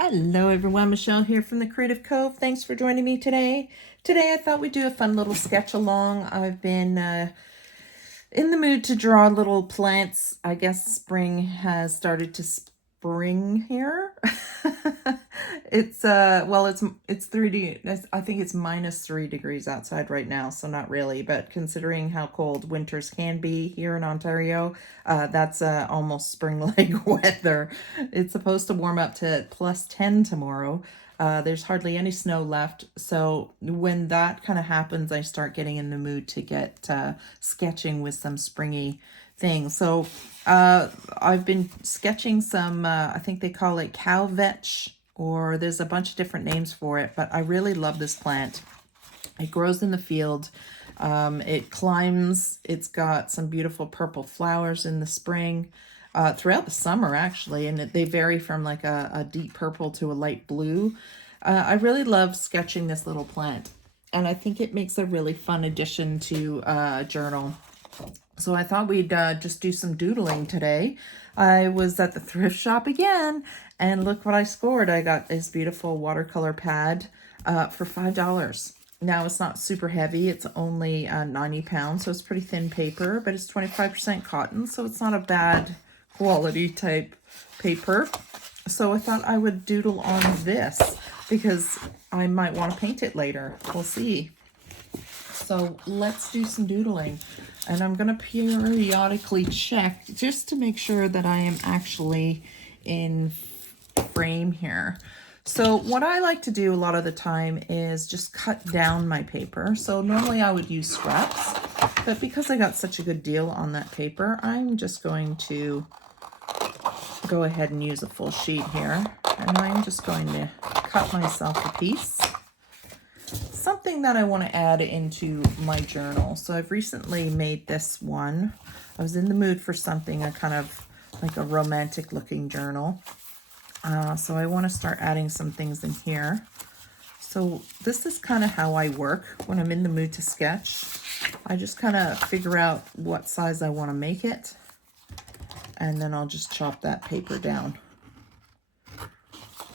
Hello everyone, Michelle here from the Creative Cove. Thanks for joining me today. Today I thought we'd do a fun little sketch along. I've been in the mood to draw little plants. I guess spring has started to spring here. It's 3D. I think it's -3 degrees outside right now, so not really, but considering how cold winters can be here in Ontario, that's almost spring-like weather. It's supposed to warm up to +10 tomorrow. There's hardly any snow left, so when that kind of happens, I start getting in the mood to get sketching with some springy things. So I've been sketching some, I think they call it cow vetch, or there's a bunch of different names for it, but I really love this plant. It grows in the field. It climbs. It's got some beautiful purple flowers in the spring. Throughout the summer, actually, and they vary from like a deep purple to a light blue. I really love sketching this little plant, and I think it makes a really fun addition to a journal. So I thought we'd just do some doodling today. I was at the thrift shop again, and look what I scored. I got this beautiful watercolor pad for $5. Now, it's not super heavy. It's only 90 pounds, so it's pretty thin paper, but it's 25% cotton, so it's not a bad quality type paper. So I thought I would doodle on this because I might want to paint it later. We'll see. So let's do some doodling. And I'm going to periodically check just to make sure that I am actually in frame here. So what I like to do a lot of the time is just cut down my paper. So normally I would use scraps, but because I got such a good deal on that paper, I'm just going to go ahead and use a full sheet here. And I'm just going to cut myself a piece. Something that I want to add into my journal. So I've recently made this one. I was in the mood for something, a kind of like a romantic looking journal. So I want to start adding some things in here. So this is kind of how I work when I'm in the mood to sketch. I just kind of figure out what size I want to make it, and then I'll just chop that paper down.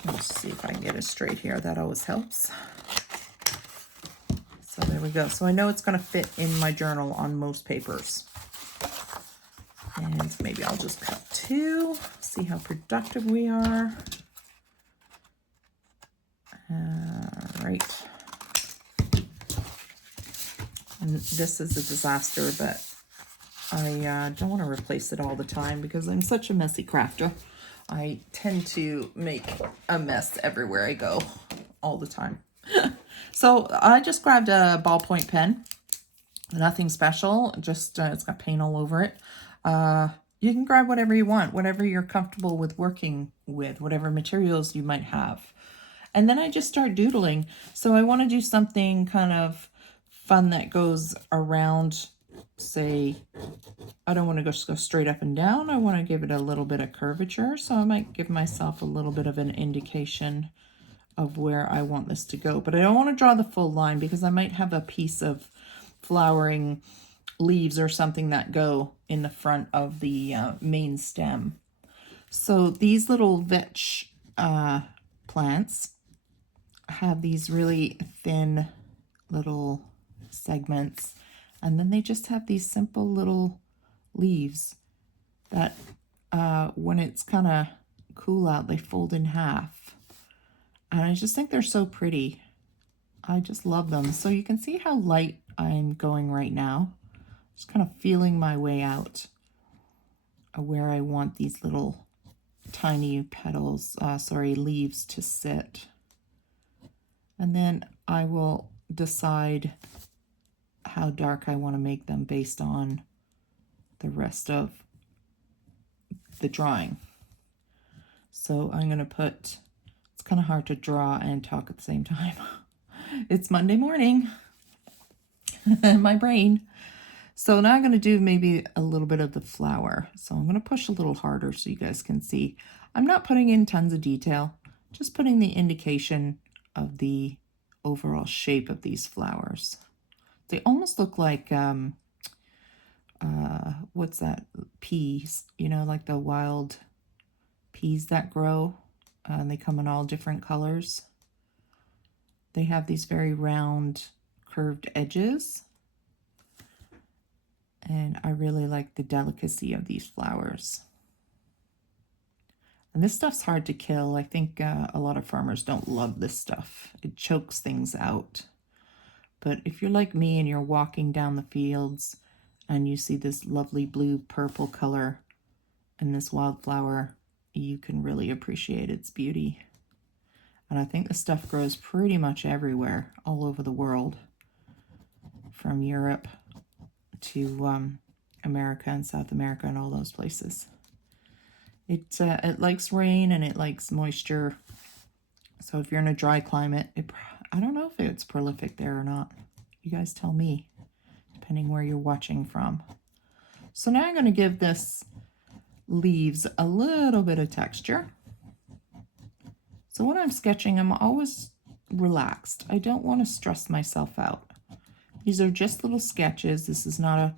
Let's see if I can get it straight here. That always helps. So there we go. So I know it's going to fit in my journal on most papers. And maybe I'll just cut two, see how productive we are. All right. And this is a disaster, but I don't want to replace it all the time because I'm such a messy crafter. I tend to make a mess everywhere I go all the time. So I just grabbed a ballpoint pen, nothing special, just it's got paint all over it. You can grab whatever you want, whatever you're comfortable with working with, whatever materials you might have. And then I just start doodling. So I want to do something kind of fun that goes around, say, I don't want to just go straight up and down. I want to give it a little bit of curvature. So I might give myself a little bit of an indication of where I want this to go. But I don't want to draw the full line because I might have a piece of flowering leaves or something that go in the front of the main stem. So these little vetch plants have these really thin little segments, and then they just have these simple little leaves that when it's kind of cool out, they fold in half. And I just think they're so pretty. I just love them. So you can see how light I'm going right now. Just kind of feeling my way out where I want these little tiny petals, leaves to sit. And then I will decide how dark I want to make them based on the rest of the drawing. So I'm going to put, it's kind of hard to draw and talk at the same time. It's Monday morning, my brain. So now I'm going to do maybe a little bit of the flower. So I'm going to push a little harder so you guys can see. I'm not putting in tons of detail, just putting the indication of the overall shape of these flowers. They almost look like, what's that? Peas, you know, like the wild peas that grow. They come in all different colors. They have these very round, curved edges. And I really like the delicacy of these flowers. And this stuff's hard to kill. I think a lot of farmers don't love this stuff. It chokes things out. But if you're like me and you're walking down the fields and you see this lovely blue purple color in this wildflower, you can really appreciate its beauty. And I think this stuff grows pretty much everywhere, all over the world, from Europe to America and South America and all those places. It likes rain and it likes moisture. So if you're in a dry climate, I don't know if it's prolific there or not. You guys tell me, depending where you're watching from. So now I'm going to give this leaves a little bit of texture. So when I'm sketching, I'm always relaxed. I don't want to stress myself out. These are just little sketches. This is not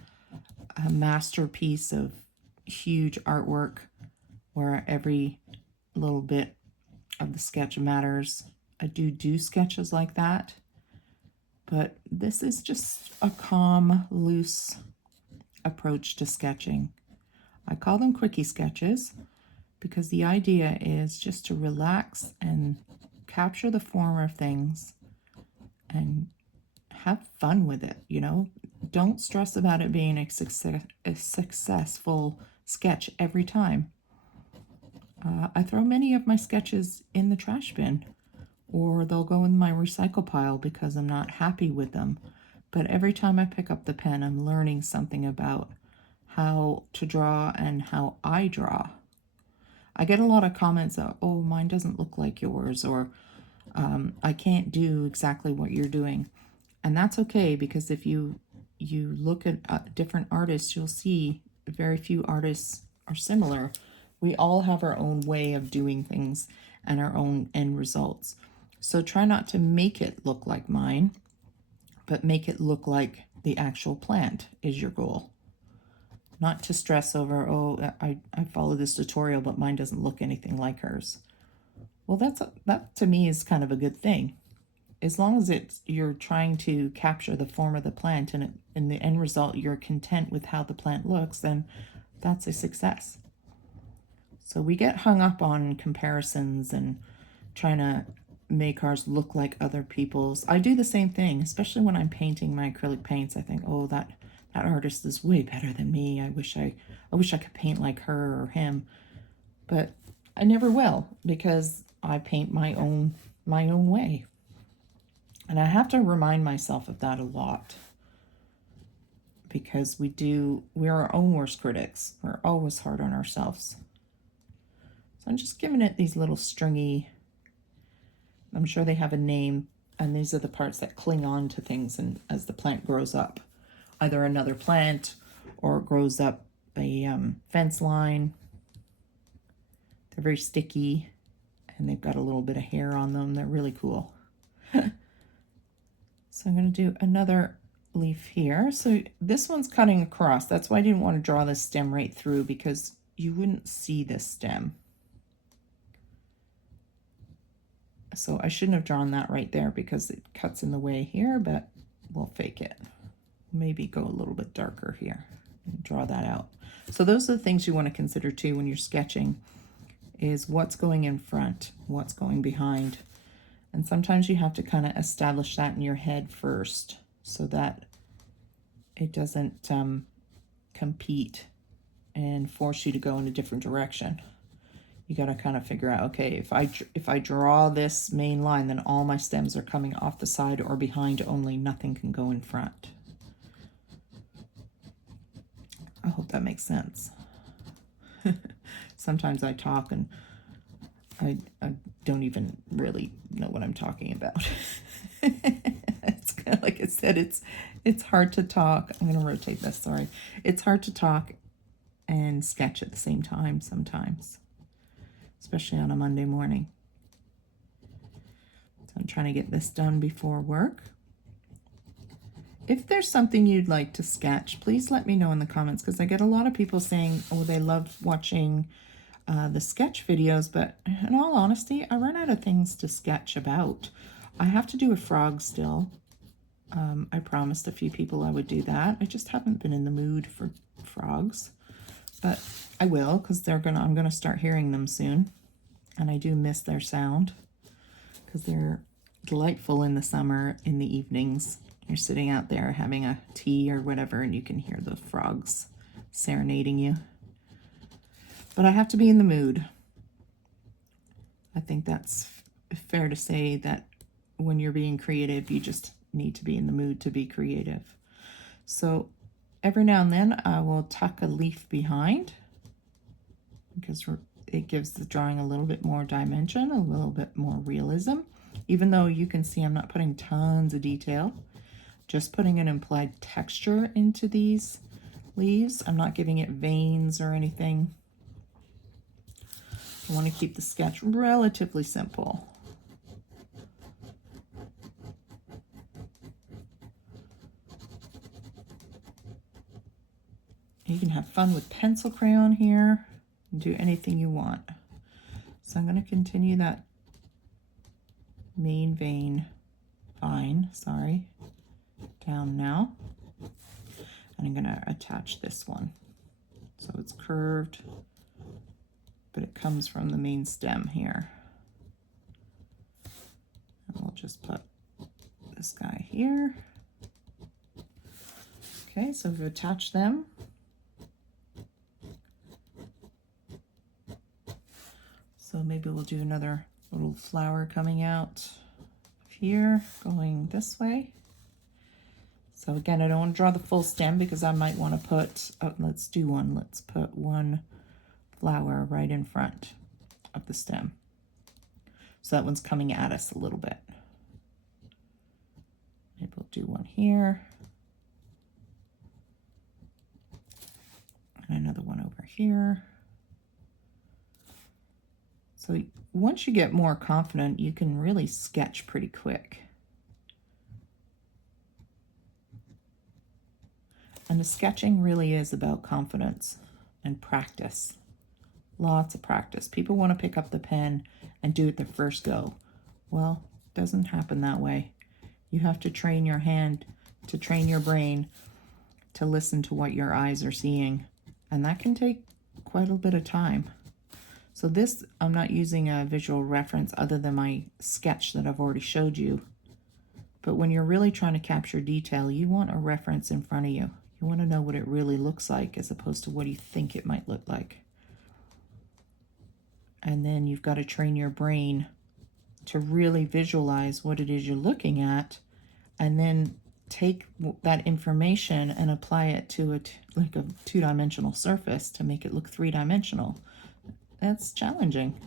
a masterpiece of huge artwork where every little bit of the sketch matters. I do sketches like that, but this is just a calm, loose approach to sketching. I call them quickie sketches because the idea is just to relax and capture the form of things and have fun with it, you know? Don't stress about it being a successful sketch every time. I throw many of my sketches in the trash bin, or they'll go in my recycle pile because I'm not happy with them. But every time I pick up the pen, I'm learning something about how to draw and how I draw. I get a lot of comments of, oh, mine doesn't look like yours, or I can't do exactly what you're doing. And that's okay, because if you look at different artists, you'll see very few artists are similar. We all have our own way of doing things and our own end results. So try not to make it look like mine, but make it look like the actual plant is your goal. Not to stress over, oh, I follow this tutorial, but mine doesn't look anything like hers. Well, that to me is kind of a good thing. As long as you're trying to capture the form of the plant and in the end result you're content with how the plant looks, then that's a success. So we get hung up on comparisons and trying to make ours look like other people's. I do the same thing, especially when I'm painting my acrylic paints. I think, oh, that artist is way better than me. I wish I could paint like her or him. But I never will, because I paint my own way. And I have to remind myself of that a lot, because we're our own worst critics. We're always hard on ourselves. So I'm just giving it these little stringy, I'm sure they have a name, and these are the parts that cling on to things and as the plant grows up, either another plant or it grows up a fence line. They're very sticky and they've got a little bit of hair on them. They're really cool. So I'm going to do another leaf here. So this one's cutting across. That's why I didn't want to draw this stem right through, because you wouldn't see this stem. So I shouldn't have drawn that right there because it cuts in the way here, but we'll fake it. Maybe go a little bit darker here and draw that out. So those are the things you want to consider too when you're sketching, is what's going in front, what's going behind. And sometimes you have to kind of establish that in your head first so that it doesn't compete and force you to go in a different direction. You got to kind of figure out, okay, if I draw this main line, then all my stems are coming off the side or behind only. Nothing can go in front. I hope that makes sense. Sometimes I talk and I don't even really know what I'm talking about. It's kind of like I said, it's hard to talk. I'm going to rotate this, sorry. It's hard to talk and sketch at the same time sometimes, especially on a Monday morning. So I'm trying to get this done before work. If there's something you'd like to sketch, please let me know in the comments, because I get a lot of people saying, oh, they love watching the sketch videos, but in all honesty, I run out of things to sketch about. I have to do a frog still. I promised a few people I would do that. I just haven't been in the mood for frogs, but I will, because I'm gonna start hearing them soon, and I do miss their sound because they're delightful in the summer in the evenings. You're sitting out there having a tea or whatever, and you can hear the frogs serenading you. But I have to be in the mood. I think that's fair to say that when you're being creative, you just need to be in the mood to be creative. So every now and then I will tuck a leaf behind because it gives the drawing a little bit more dimension, a little bit more realism, even though you can see I'm not putting tons of detail, just putting an implied texture into these leaves. I'm not giving it veins or anything. I want to keep the sketch relatively simple. You can have fun with pencil crayon here and do anything you want. So I'm going to continue that main vine, down now. And I'm going to attach this one. So it's curved, but it comes from the main stem here. And we'll just put this guy here. Okay, so we've attached them. So maybe we'll do another little flower coming out here, going this way. So again, I don't want to draw the full stem because I might want to put, let's do one. Let's put one flower right in front of the stem. So that one's coming at us a little bit. Maybe we'll do one here. And another one over here. So once you get more confident, you can really sketch pretty quick. And the sketching really is about confidence and practice. Lots of practice. People want to pick up the pen and do it the first go. Well, it doesn't happen that way. You have to train your hand, to train your brain, to listen to what your eyes are seeing. And that can take quite a bit of time. So this, I'm not using a visual reference other than my sketch that I've already showed you. But when you're really trying to capture detail, you want a reference in front of you. You want to know what it really looks like as opposed to what you think it might look like. And then you've got to train your brain to really visualize what it is you're looking at, and then take that information and apply it to like a two-dimensional surface to make it look three-dimensional. That's challenging.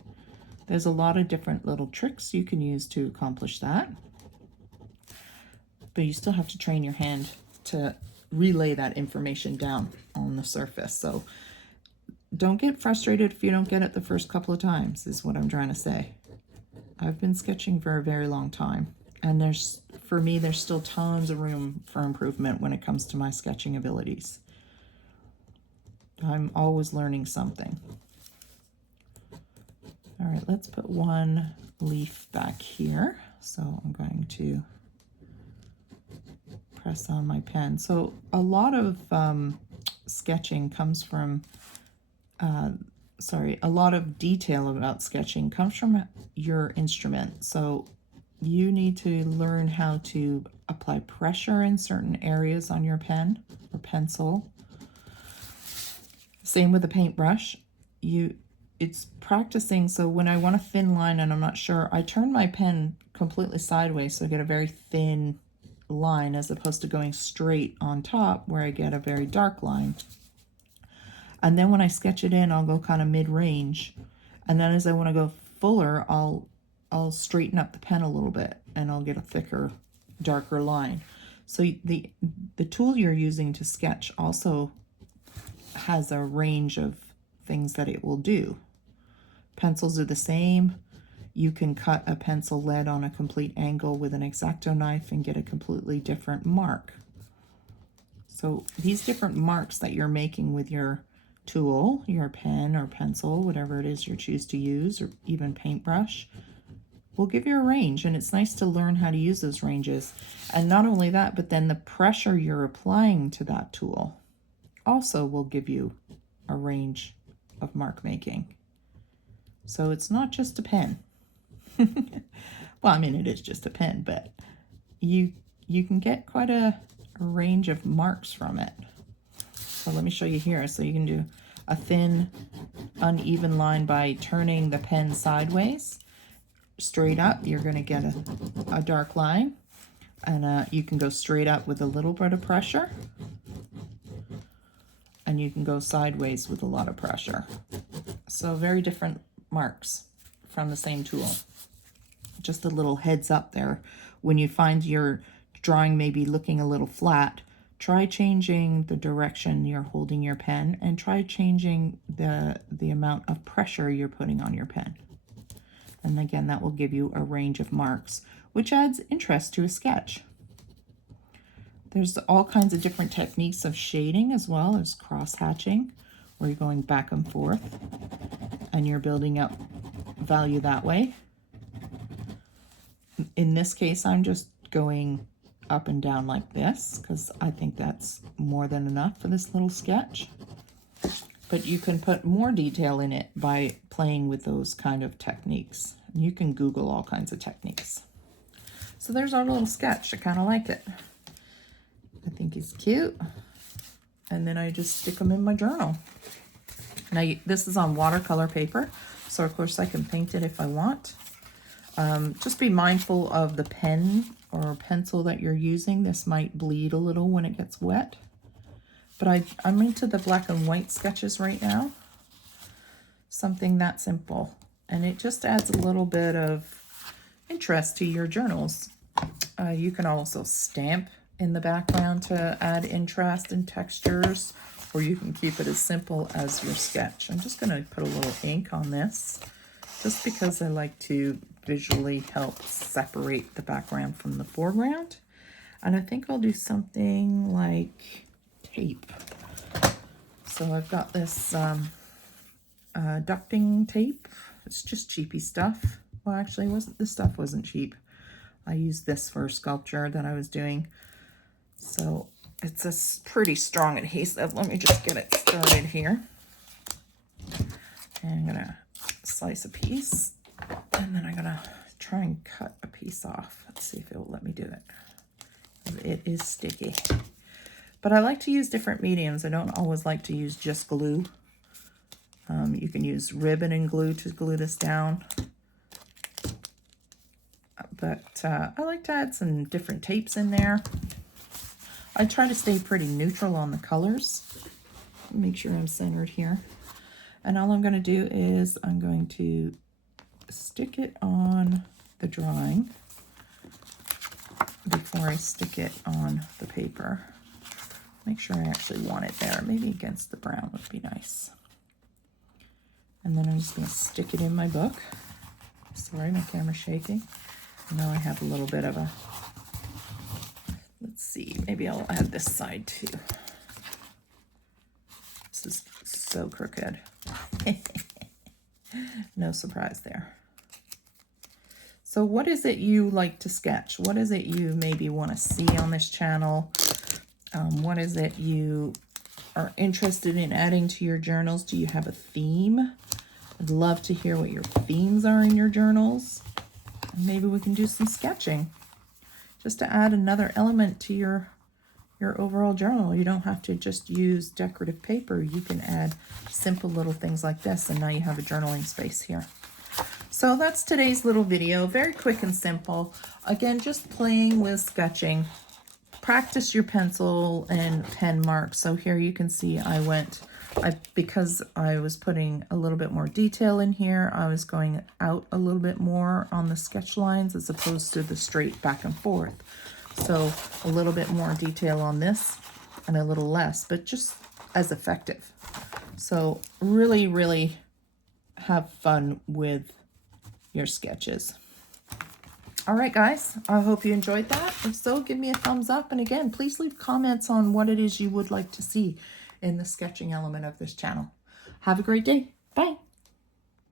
There's a lot of different little tricks you can use to accomplish that. But you still have to train your hand to relay that information down on the surface. So don't get frustrated if you don't get it the first couple of times, is what I'm trying to say. I've been sketching for a very long time, and for me, there's still tons of room for improvement when it comes to my sketching abilities. I'm always learning something. All right, let's put one leaf back here. So I'm going to press on my pen. So a lot of sketching comes from, a lot of detail about sketching comes from your instrument. So you need to learn how to apply pressure in certain areas on your pen or pencil. Same with a paintbrush. It's practicing. So when I want a thin line and I'm not sure, I turn my pen completely sideways so I get a very thin line as opposed to going straight on top where I get a very dark line. And then when I sketch it in, I'll go kind of mid-range. And then as I want to go fuller, I'll straighten up the pen a little bit and I'll get a thicker, darker line. So the tool you're using to sketch also has a range of things that it will do. Pencils are the same. You can cut a pencil lead on a complete angle with an X-Acto knife and get a completely different mark. So these different marks that you're making with your tool, your pen or pencil, whatever it is you choose to use, or even paintbrush, will give you a range. And it's nice to learn how to use those ranges. And not only that, but then the pressure you're applying to that tool also will give you a range of mark making. So it's not just a pen. Well, I mean, it is just a pen, but you can get quite a range of marks from it. So let me show you here. So you can do a thin, uneven line by turning the pen sideways. Straight up, you're going to get a dark line. And you can go straight up with a little bit of pressure. And you can go sideways with a lot of pressure. So very different marks from the same tool. Just a little heads up there. When you find your drawing maybe looking a little flat, try changing the direction you're holding your pen, and try changing the amount of pressure you're putting on your pen. And again, that will give you a range of marks, which adds interest to a sketch. There's all kinds of different techniques of shading as well as cross-hatching, where you're going back and forth and you're building up value that way. In this case, I'm just going up and down like this because I think that's more than enough for this little sketch. But you can put more detail in it by playing with those kind of techniques. You can Google all kinds of techniques. So there's our little sketch. I kind of like it. I think he's cute. And then I just stick them in my journal. Now this is on watercolor paper, so of course I can paint it if I want. Just be mindful of the pen or pencil that you're using. This might bleed a little when it gets wet. But I'm into the black and white sketches right now. Something that simple. And it just adds a little bit of interest to your journals. You can also stamp in the background to add interest and textures, or you can keep it as simple as your sketch. I'm just going to put a little ink on this, just because I like to visually help separate the background from the foreground. And I think I'll do something like tape. So I've got this ducting tape. It's just cheapy stuff. Well, actually, this stuff wasn't cheap. I used this for a sculpture that I was doing. So it's a pretty strong adhesive. Let me just get it started here. And I'm gonna slice a piece, and then I'm gonna try and cut a piece off. Let's see if it will let me do it. It is sticky. But I like to use different mediums. I don't always like to use just glue. You can use ribbon and glue to glue this down. But I like to add some different tapes in there. I try to stay pretty neutral on the colors. Make sure I'm centered here. And all I'm going to do is I'm going to stick it on the drawing before I stick it on the paper. Make sure I actually want it there. Maybe against the brown would be nice. And then I'm just going to stick it in my book. Sorry, my camera's shaking. Now I have a little bit of a, let's see, maybe I'll add this side too. This is so crooked. No surprise there. So what is it you like to sketch? What is it you maybe want to see on this channel? What is it you are interested in adding to your journals? Do you have a theme? I'd love to hear what your themes are in your journals. Maybe we can do some sketching just to add another element to your overall journal. You don't have to just use decorative paper. You can add simple little things like this, and now you have a journaling space here. So that's today's little video. Very quick and simple. Again, just playing with sketching. Practice your pencil and pen marks. So here you can see because I was putting a little bit more detail in here, I was going out a little bit more on the sketch lines as opposed to the straight back and forth. So a little bit more detail on this and a little less, but just as effective. So really, really have fun with your sketches. All right, guys, I hope you enjoyed that. If so, give me a thumbs up. And again, please leave comments on what it is you would like to see in the sketching element of this channel. Have a great day. Bye.